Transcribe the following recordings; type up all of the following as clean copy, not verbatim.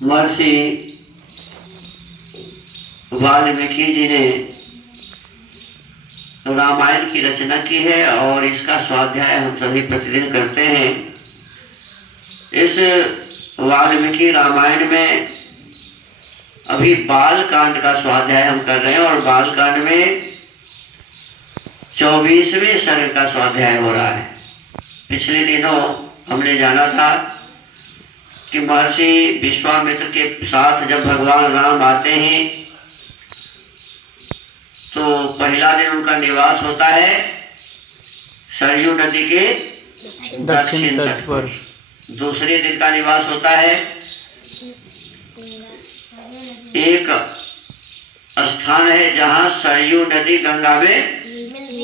महर्षि वाल्मीकि जी ने रामायण की रचना की है और इसका स्वाध्याय हम सभी प्रतिदिन करते हैं। इस वाल्मीकि रामायण में अभी बाल कांड का स्वाध्याय हम कर रहे हैं और बाल कांड में 24वें सर्ग का स्वाध्याय हो रहा है। पिछले दिनों हमने जाना था कि महर्षि विश्वामित्र के साथ जब भगवान राम आते हैं तो पहला दिन उनका निवास होता है सरयू नदी के दक्षिण तट पर। दूसरे दिन का निवास होता है एक स्थान है जहाँ सरयू नदी गंगा में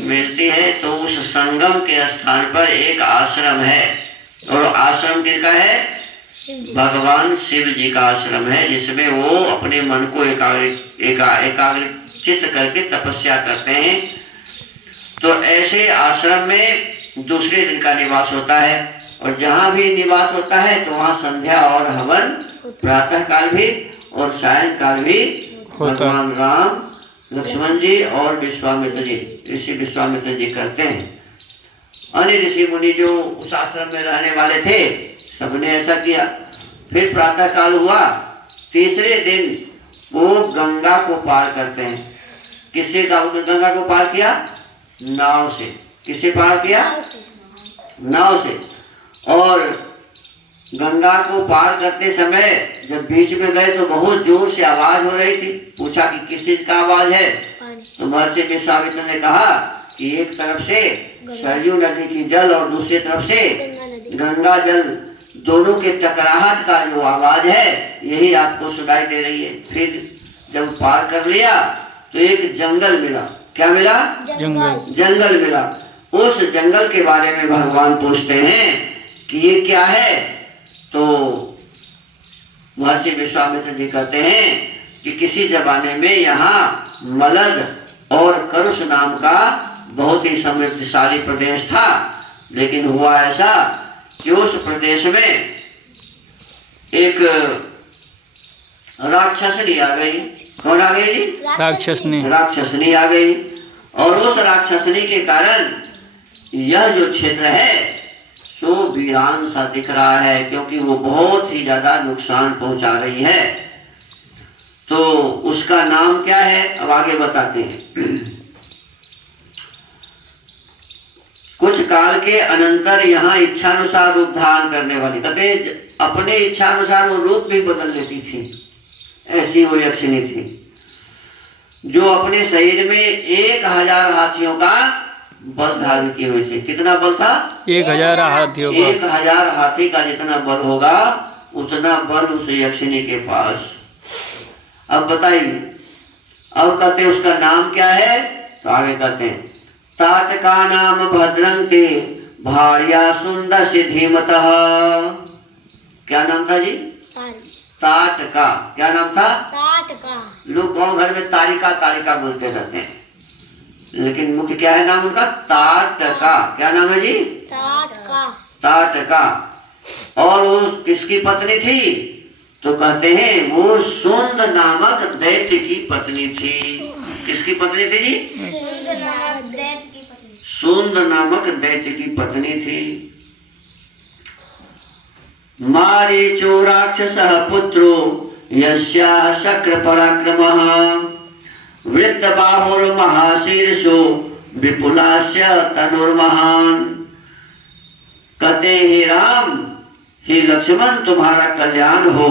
मिलती है, तो उस संगम के स्थान पर एक आश्रम है और आश्रम किसका है? भगवान शिव जी का आश्रम है, जिसमें वो अपने मन को एकाग्रचित्त करके तपस्या करते हैं। तो ऐसे आश्रम में दूसरे दिन का निवास होता है और जहाँ भी निवास होता है तो वहाँ संध्या और हवन प्रातः काल भी और सायं काल भी भगवान राम, लक्ष्मण जी और विश्वामित्र जी, ऋषि विश्वामित्र जी करते हैं। अन्य ऋषि मुनि जो उस आश्रम में रहने वाले थे सबने ऐसा किया। फिर प्रातः काल हुआ, तीसरे दिन वो गंगा को पार करते हैं। किससे गंगा को पार किया? नाव से। किससे पार किया? नाव से। और गंगा को पार करते समय जब बीच में गए तो बहुत जोर से आवाज हो रही थी। पूछा कि किस चीज का आवाज है? तो महर्षि विश्वामित्र ने कहा कि एक तरफ से सरयू नदी की जल और दूसरी तरफ से गंगा जल, दोनों के टकराहट का जो आवाज है यही आपको सुनाई दे रही है। फिर जब पार कर लिया तो एक जंगल मिला। क्या मिला? जंगल मिला। उस जंगल के बारे में भगवान पूछते हैं कि ये क्या है? तो महर्षि विश्वामित्र जी कहते हैं कि किसी जमाने में यहाँ मलद और करुष नाम का बहुत ही समृद्धशाली प्रदेश था, लेकिन हुआ ऐसा कि उस प्रदेश में एक राक्षसनी आ गई। कौन आ गई जी? राक्षसनी आ गई। और उस राक्षसनी के कारण यह जो क्षेत्र है तो वीरान सा दिख रहा है, क्योंकि वो बहुत ही ज्यादा नुकसान पहुंचा रही है। तो उसका नाम क्या है अब आगे बताते हैं। कुछ काल के अनंतर यहाँ इच्छानुसार रूप धारण करने वाली, कहते अपने इच्छानुसार वो रूप भी बदल लेती थी, ऐसी वो यक्षिणी थी जो अपने शरीर में 1000 हाथियों का बल धारण किए हुए थे। कितना बल था? 1000 हाथियों का। 1000 हाथी का जितना बल होगा उतना बल उस यक्षिणी के पास। अब बताइए, अब कहते उसका नाम क्या है? तो आगे कहते हैं ताटका नाम भद्रं ते भार्या सुंदर सिद्धिमतः। क्या नाम था जी? ताटका। क्या नाम था? ताटका। लोग गांव घर में तारिका तारिका बोलते रहते हैं, लेकिन मुख्य क्या है नाम उनका? ताटका। क्या नाम है जी? ताटका। ताटका। और वो किसकी पत्नी थी? तो कहते हैं वो सुंद नामक दैत्य की पत्नी थी। किसकी पत्नी थी जी? सुंद नामक दैत्य की पत्नी थी। मारीचो राक्षसः पुत्रो यस्याः शक्र पराक्रमः वृत्तबाहुर्महाशीर्षो विपुलास्य तनुर्महान। कहते हे राम, हे लक्ष्मण, तुम्हारा कल्याण हो।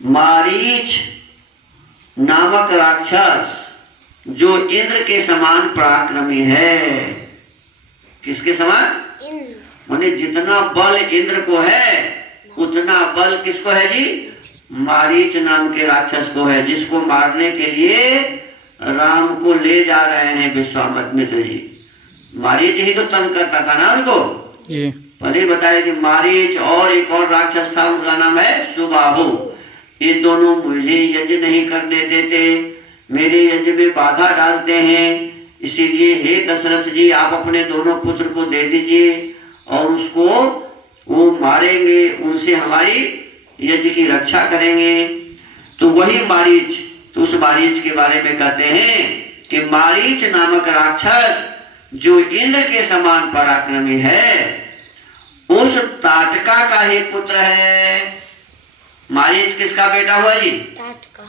मारीच नामक राक्षस जो इंद्र के समान पराक्रमी है। किसके समान? माने जितना बल इंद्र को है उतना बल किसको है जी? मारीच नाम के राक्षस को है, जिसको मारने के लिए राम को ले जा रहे हैं विश्वामित्र जी। मारीच ही तो तंग करता था ना उनको। पहले बताया कि मारीच और एक और राक्षस था, उनका नाम है सुबाहु। ये दोनों मुझे यज्ञ नहीं करने देते, मेरे यज्ञ में बाधा डालते हैं। इसीलिए हे दशरथ जी, आप अपने दोनों पुत्र को दे दीजिए और उसको वो मारेंगे, उनसे हमारी यज्ञ की रक्षा करेंगे। तो वही मारीच, तो उस मारीच के बारे में कहते हैं कि मारीच नामक राक्षस जो इंद्र के समान पराक्रमी है, उस ताटका का ही पुत्र है। मारीच किसका बेटा हुआ जी? ताटका।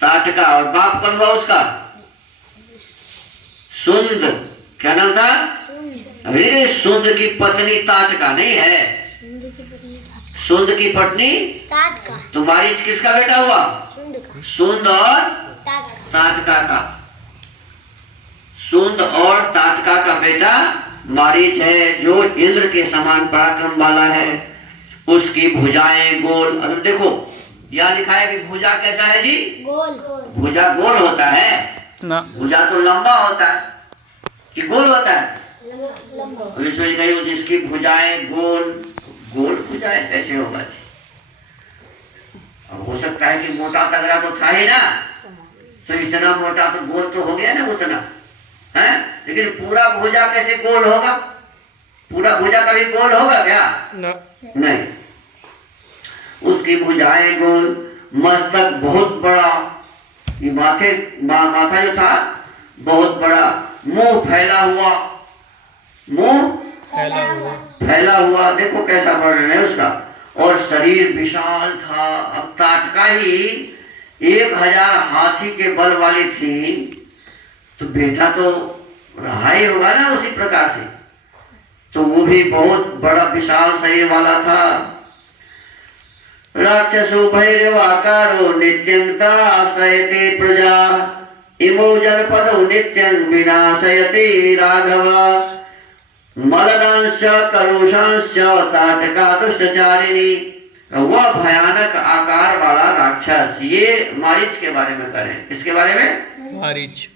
ताटका। और बाप कौन हुआ उसका? सुंद। क्या नाम था? अरे सुंद की पत्नी ताटका नहीं है, सुंद की पत्नी ताटका। सुंद की पत्नी ताटका। तो मारीच किसका बेटा हुआ? सुंद का। सुंद और ताटका। ताटका का। सुंद और ताटका का बेटा मारीच है, जो इंद्र के समान पराक्रम वाला है। उसकी भुजाएं गोल। अब देखो यहाँ लिखा है कि भुजा कैसा है जी? गोल। भुजा गोल होता है ना। भुजा तो लंबा होता है कि गोल होता है? लंबा। और इसमें कही जिसकी भुजाएं गोल, गोल भुजाएं कैसे होगा? अब हो सकता है कि मोटा तगड़ा तो था ही ना, तो इतना मोटा तो गोल तो हो गया ना उतना है, लेकिन पूरा भुजा कैसे गोल होगा? पूरा भुजा कभी गोल होगा क्या? नहीं। उसकी भुजाएं गोल, मस्तक बहुत बड़ा, ये माथा जो था बहुत बड़ा, मुंह फैला हुआ, मुंह फैला हुआ। देखो कैसा वर्णन है उसका। और शरीर विशाल था। अब ताटका ही 1000 हाथी के बल वाली थी, तो बेटा तो रहा ही होगा ना उसी प्रकार से। तो वो भी बहुत बड़ा विशाल शरीर वाला था। राक्षसो भैरवाकारो नित्यं त्रासयति प्रजा, इमो जनपदो नित्यं विनाशयति राघव, मलदांश्च करुषांश्च ताटका दुष्टचारिणी। वह भयानक आकार वाला राक्षस, ये मारीच के बारे में करें। इसके बारे में मारीच।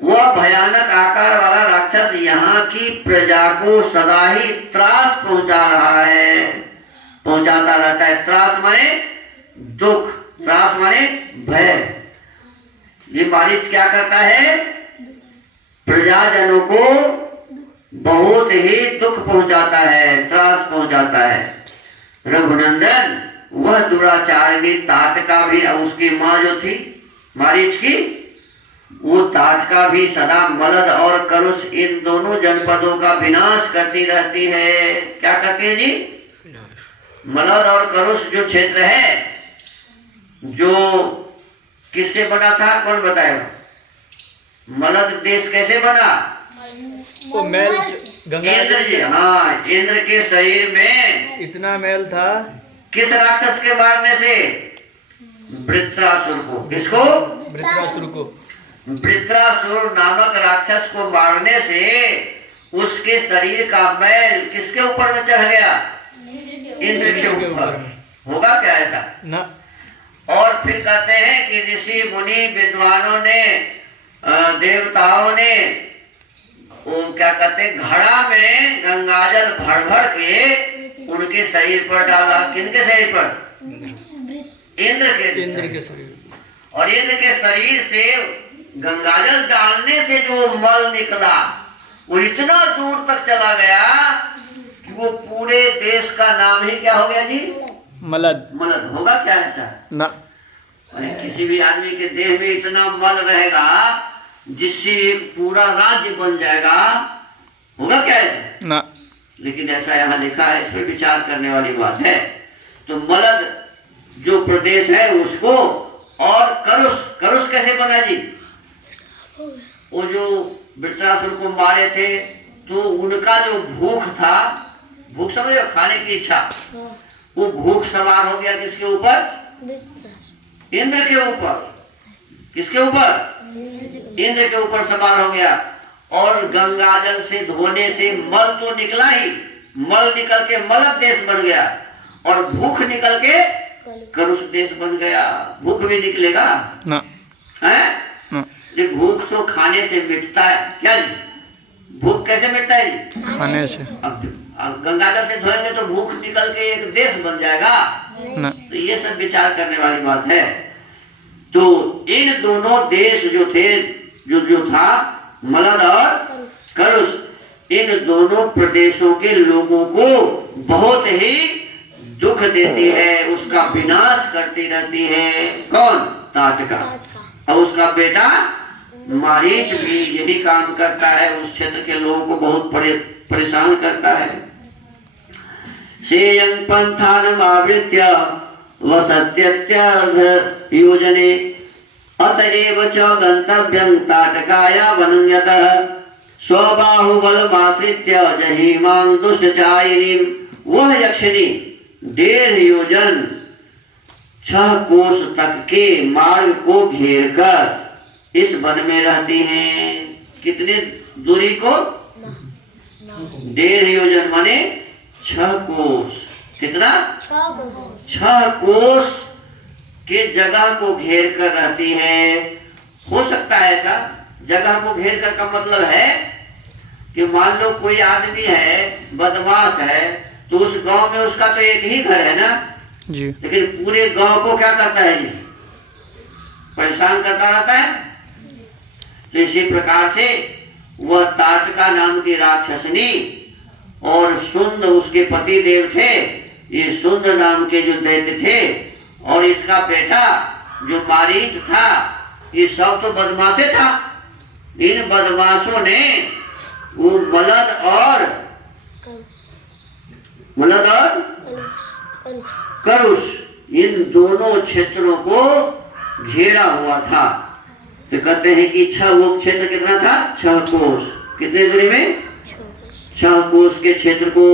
वह भयानक आकार वाला राक्षस यहाँ की प्रजा को सदा ही त्रास पहुंचा रहा है, पहुंचाता रहता है। त्रास माने दुख, त्रास माने भय। ये मारीच क्या करता है? प्रजाजनों को बहुत ही दुख पहुंचाता है, त्रास पहुंचाता है। रघुनंदन वह दुराचारिणी ताटका भी, अब उसकी माँ जो थी मारीच की, वो ताटका भी सदा मलद और करुष इन दोनों जनपदों का विनाश करती रहती है। क्या करती है जी? मलद और करुष जो क्षेत्र है, जो किससे बना था? कौन बताएगा? मलद देश कैसे बना? वो मैल गंगा इंद्र जी। हाँ, इंद्र के शरीर में इतना मैल था। किस राक्षस के मारने से? वृत्रासुर को। किसको? वृत्रासुर को। वृत्रासुर नामक राक्षस को मारने से उसके शरीर का मैल किसके ऊपर में चढ़ गया? इंद्र के ऊपर। होगा क्या ऐसा? ना। और फिर कहते हैं कि ऋषि मुनि विद्वानों ने, देवताओं ने, वो क्या कहते हैं, घड़ा में गंगाजल भर भर के उनके शरीर पर डाला। किनके शरीर पर? इंद्र के शरीर। और इंद्र के शरीर से गंगाजल डालने से जो मल निकला वो इतना दूर तक चला गया कि वो पूरे देश का नाम ही क्या हो गया जी? मलद। मलद। होगा क्या ऐसा? ना। किसी भी आदमी के देह में इतना मल रहेगा जिससे एक पूरा राज्य बन जाएगा। होगा क्या ऐसा? ना। लेकिन ऐसा यहाँ लिखा है, इस पर विचार करने वाली बात है। तो मलद जो प्रदेश है उसको, और करुष, करुष कैसे बना जी? वो जो वृत्रासुर को मारे थे, तो उनका जो भूख था, भूख समझो, खाने की इच्छा, वो भूख सवार हो गया किसके ऊपर? इंद्र के ऊपर। किसके ऊपर? इंद्र के ऊपर सवार हो गया। और गंगाजल से धोने से मल तो निकला ही, मल निकल के मलद देश बन गया, और भूख निकल के करुष देश बन गया। भूख भी निकलेगा ना। है? ना। ये भूख तो खाने से मिटता है। क्या जी? भूख कैसे मिटता है जी? खाने से। अब गंगाजल से धोएंगे तो भूख निकल के एक देश बन जाएगा ना। तो ये सब विचार करने वाली बात है। तो इन दोनों देश जो थे, जो था मलद और करुष, इन दोनों प्रदेशों के लोगों को बहुत ही दुख देती है, उसका विनाश करती रहती है। कौन? ताटका। ताटका। और उसका बेटा मारीच भी यही काम करता है, उस क्षेत्र के लोगों को बहुत परेशान करता है। सेयं पंथानम आवृत्य वसत्यत्यर्ध योजने अतएव च गंतव्यं ताटकाया वनं यतः स्वबाहुबलमाश्रित्य जहीमां दुष्टचारिणीं। वह यक्षिणी 1.5 योजन 6 कोस तक के मार्ग को घेर कर इस वन में रहती हैं। कितनी दूरी को? 1.5 योजन माने 6 कोस। कितना? 6 कोस के जगह को घेर कर रहती है। हो सकता है ऐसा, जगह को घेर कर का मतलब है कि मान लो कोई आदमी है, बदमाश है, तो उस गांव में उसका तो एक ही घर है ना जी, लेकिन पूरे गांव को क्या करता है जी? परेशान करता रहता है। तो इसी प्रकार से वह ताटका नाम की राक्षसनी और सुंद उसके पति देव थे, ये सुंद नाम के जो दैत्य थे, और इसका बेटा जो मारीच था, ये सब तो बदमाशे था। इन बदमाशों ने वो मलद और करुष इन दोनों क्षेत्रों को घेरा हुआ था। तो कहते हैं कि 6 वो क्षेत्र कितना था? 6 कोस। कितने दूरी में? 6 कोस के क्षेत्र को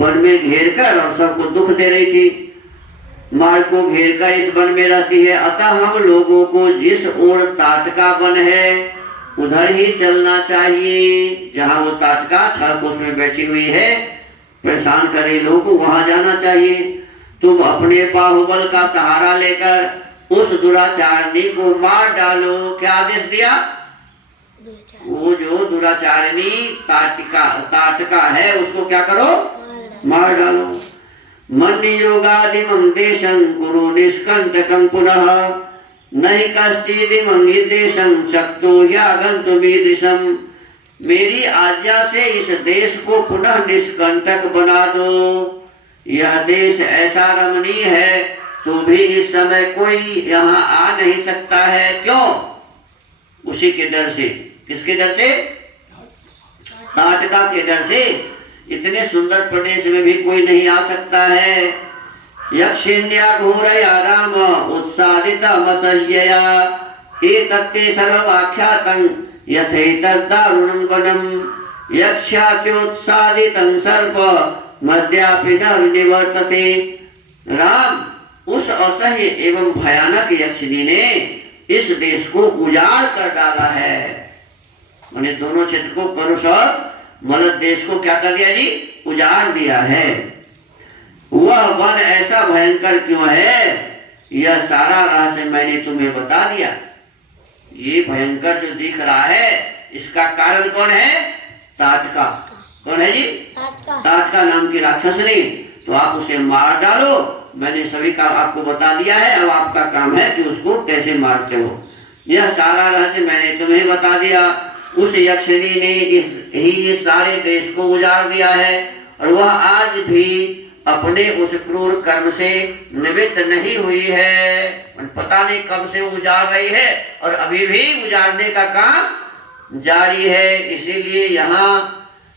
वन में घेर कर और सबको दुख दे रही थी। मार्ग को घेर कर इस वन में रहती है। अतः हम लोगों को जिस ओर ताटका वन है उधर ही चलना चाहिए। जहाँ वो ताटका 6 कोस में बैठी हुई है, परेशान कर रही लोगों को, वहां जाना चाहिए। तुम अपने बाहुबल का सहारा लेकर उस दुराचारिणी को मार डालो। क्या आदेश दिया? वो जो दुराचारिणी ताटका है उसको क्या करो? मार डालो। मन योगादिमं देशं कुरु निष्कंटकं पुनः नहि कश्चिदिमं देशं शक्तो ह्यागन्तुमीदृशम्। मेरी आज्ञा से इस देश को पुनः निष्कंटक बना दो। यह देश ऐसा रमणीय है तो भी इस समय कोई यहाँ आ नहीं सकता है। क्यों? उसी के डर से। किसके डर से? ताटका के डर से। इतने सुंदर प्रदेश में भी कोई नहीं आ सकता है। यक्षिण्या घोरया राम उत्सादिता मसह्यया एतत्ते सर्ववाख्यातं यथैतद्दारुणं वनं यक्षाच्योत्सादितं सर्प मद्यापि न निवर्तते। राम, उस असह्य एवं भयानक यक्षिणी ने इस देश को उजाड़ कर डाला है। मैंने दोनों क्षेत्र को, करुष और मलद देश को क्या कर दिया जी? उजाड़ दिया है। वह वन ऐसा भयंकर क्यों है, यह सारा रहस्य मैंने तुम्हें बता दिया। ये भयंकर जो दिख रहा है इसका कारण कौन है? ताटका। कौन है जी? ताटका नाम की राक्षसनी। तो आप उसे मार डालो। मैंने सभी का आपको बता दिया है। अब आपका काम है कि उसको कैसे मारते हो। यह सारा रहस्य मैंने तुम्हें बता दिया। उस यक्षिणी ने इस सारे देश को उजाड़ दिया है और वह आज भी अपने उस क्रूर कर्म से निवृत्त नहीं हुई है। पता नहीं कब से उजाड़ रही है और अभी भी उजाड़ने का काम जारी है। इसीलिए यहाँ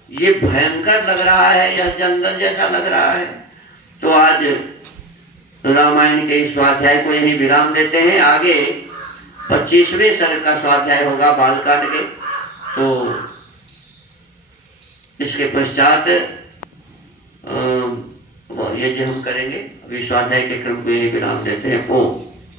ये भयंकर लग रहा है, यह जंगल जैसा लग रहा है। तो आज रामायण के इस स्वाध्याय को यही विराम देते हैं। आगे 25वें सर्ग का स्वाध्याय होगा बालकांड के। तो इसके पश्चात ये जो हम करेंगे, अभी स्वाध्याय के क्रम को यही विराम देते हैं। ओम।